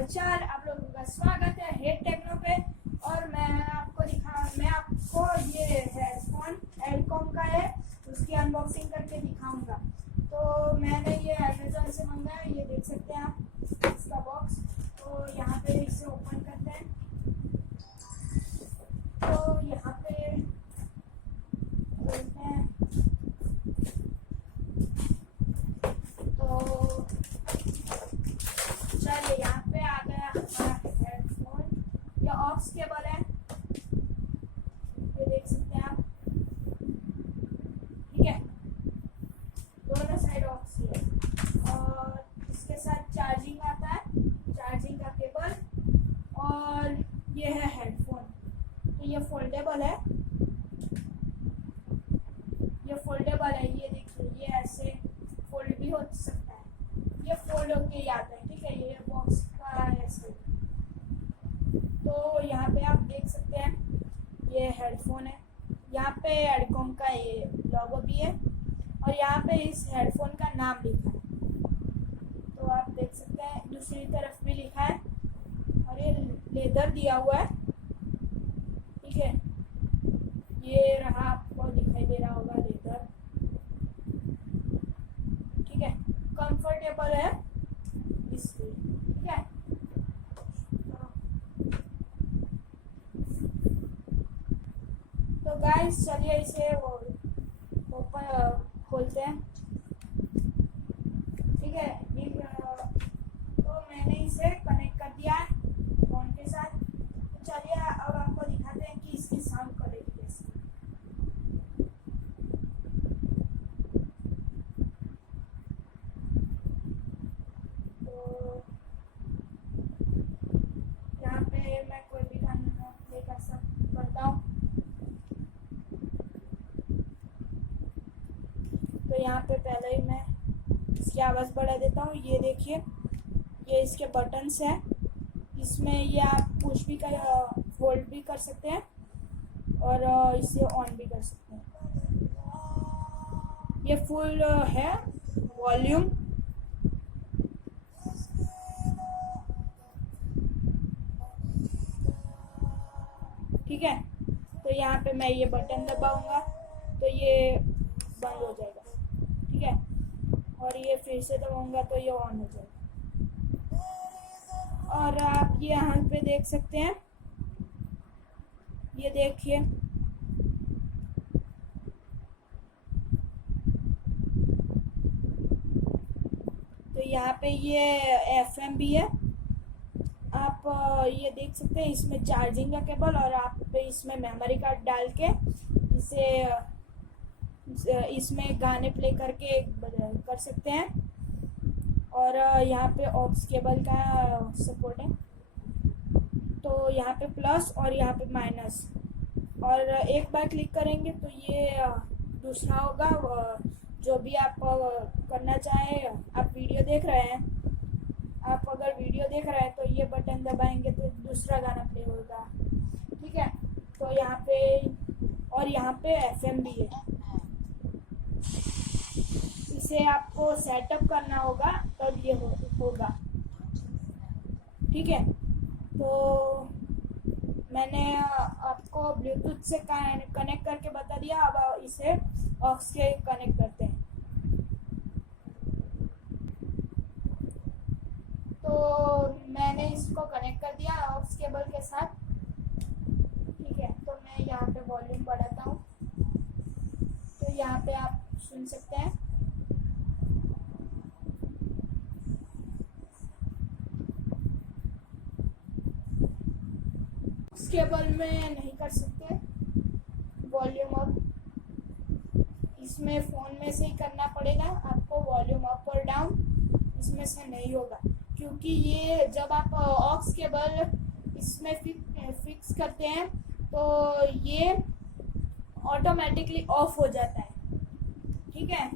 हालचाल। आप लोगों का स्वागत है हेड टेक्नो पे। और मैं आपको ये हेडफोन एडकॉम का है, उसकी अनबॉक्सिंग करके दिखाऊंगा। तो मैंने ये अमेज़न से मंगाया, ये देख सकते हैं आप इसका बॉक्स। तो यहाँ पे इसे ओपन करते हैं। तो यहाँ पे खोलते हैं। तो चलिए, यहाँ पे आ गया हमारा हेडफोन। ये ऑक्स केबल है, ये देख सकते हैं आप। ठीक है, दोनों साइड ऑक्स ही है। और इसके साथ चार्जिंग आता है, चार्जिंग का केबल। और ये है हेडफोन। तो ये फोल्डेबल है, ये देखिए, ये ऐसे फोल्ड भी हो सकता है, ये फोल्ड होके ही आता है। ठीक है, ये बॉक्स का ऐसे। तो यहाँ पे आप देख सकते हैं ये हेडफोन है, यहाँ पे एडकॉम का ये लोगो भी है, और यहाँ पे इस हेडफोन का नाम लिखा है। तो आप देख सकते हैं दूसरी तरफ भी लिखा है, और ये लेदर दिया हुआ है। ठीक है, ये रहा, आपको दिखाई दे रहा होगा लेदर। ठीक है, कंफर्टेबल है इसलिए। ठीक है, तो गाइस चलिए इसे ओपन खोलते हैं। ठीक है, तो मैंने इसे कनेक्ट कर दिया है फोन के साथ। तो चलिए अब आपको दिखाते हैं कि इसकी साउंड क्वालिटी कैसी है। तो यहाँ पे मैं कोई भी गाना प्ले करता हूँ। तो यहाँ पे पहले ही मैं इसकी आवाज़ बढ़ा देता हूँ। ये देखिए, ये इसके बटन्स हैं, इसमें ये आप पुश भी कर, होल्ड भी कर सकते हैं, और इसे ऑन भी कर सकते हैं। ये फुल है वॉल्यूम। ठीक है, तो यहाँ पे मैं ये बटन दबाऊंगा तो ये बंद हो जाएगा। ठीक है, और ये फिर से दबाऊंगा तो ये ऑन हो जाएगा। और आप ये यहाँ पे देख सकते हैं, ये देखिए, तो यहाँ पे ये FM भी है। आप ये देख सकते हैं, इसमें चार्जिंग का केबल, और आप इसमें मेमोरी कार्ड डाल के इसमें गाने प्ले करके कर सकते हैं। और यहाँ पे ऑक्स केबल का सपोर्ट है। तो यहाँ पे प्लस और यहाँ पे माइनस, और एक बार क्लिक करेंगे तो ये दूसरा होगा। जो भी आप करना चाहें, आप वीडियो देख रहे हैं, आप अगर वीडियो देख रहे हैं तो ये बटन दबाएंगे तो दूसरा गाना प्ले होगा। ठीक है, तो यहाँ पे, और यहाँ पे FM भी है। इसे आपको सेटअप करना होगा तब ये होगा। ठीक है, तो मैंने आपको ब्लूटूथ से कनेक्ट करके बता दिया। अब इसे ऑक्स के कनेक्ट करते हैं। तो मैंने इसको कनेक्ट कर दिया ऑक्स केबल के साथ। ठीक है, तो मैं यहाँ पे वॉल्यूम बढ़ाता हूँ, तो यहाँ पे आप सुन सकते हैं। केबल में नहीं कर सकते वॉल्यूम अप, इसमें फ़ोन में से ही करना पड़ेगा आपको। वॉल्यूम अप और डाउन इसमें से नहीं होगा, क्योंकि ये जब आप ऑक्स केबल इसमें फिक्स करते हैं तो ये ऑटोमेटिकली ऑफ हो जाता है। ठीक है,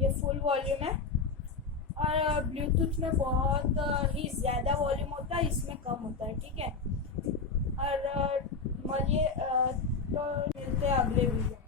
ये फुल वॉल्यूम है, और ब्लूटूथ में बहुत ही ज़्यादा वॉल्यूम होता है, इसमें कम होता है। ठीक है, और तो मिलते हैं अगले वीडियो।